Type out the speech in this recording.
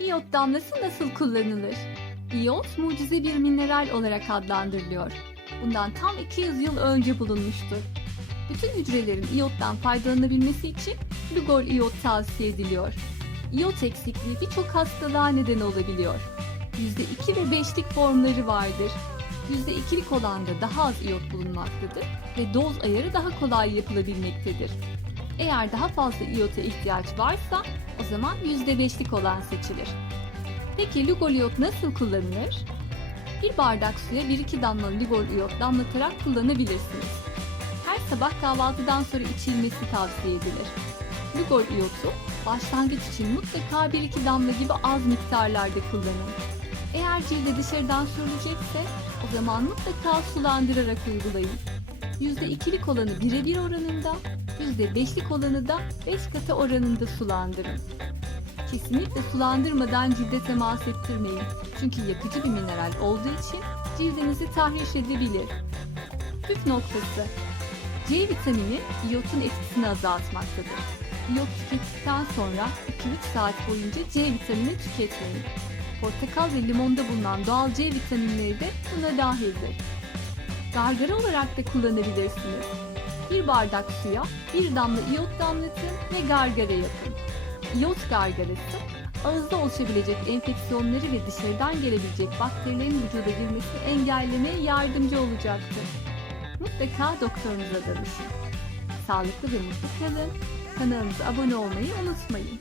İyot damlası nasıl kullanılır? İyot mucize bir mineral olarak adlandırılıyor. Bundan tam 200 yıl önce bulunmuştur. Bütün hücrelerin iyottan faydalanabilmesi için Lugol iyot tavsiye ediliyor. İyot eksikliği birçok hastalığa neden olabiliyor. %2 ve 5'lik formları vardır. %2'lik olanda daha az iyot bulunmaktadır ve doz ayarı daha kolay yapılabilmektedir. Eğer daha fazla iyota ihtiyaç varsa o zaman %5'lik olan seçilir. Peki Lugol iyot nasıl kullanılır? Bir bardak suya 1-2 damla Lugol iyot damlatarak kullanabilirsiniz. Her sabah kahvaltıdan sonra içilmesi tavsiye edilir. Lugol iyotu başlangıç için mutlaka 1-2 damla gibi az miktarlarda kullanın. Eğer cilde dışarıdan sürülecekse o zaman mutlaka sulandırarak uygulayın. %2'lik olanı birebir oranında, %5'lik olanı da 5 katı oranında sulandırın. Kesinlikle sulandırmadan cilde temas ettirmeyin. Çünkü yakıcı bir mineral olduğu için cildinizi tahriş edebilir. Püf noktası. C vitamini iyotun etkisini azaltmaktadır. İyot tükettikten sonra 2-3 saat boyunca C vitamini tüketmeyin. Portakal ve limonda bulunan doğal C vitaminleri de buna dahildir. Gargara olarak da kullanabilirsiniz. Bir bardak suya bir damla iyot damlatın ve gargara yapın. İyot gargarası ağızda oluşabilecek enfeksiyonları ve dışarıdan gelebilecek bakterilerin vücuda girmesini engellemeye yardımcı olacaktır. Mutlaka doktorunuza danışın. Sağlıklı ve mutlu kalın. Kanalımıza abone olmayı unutmayın.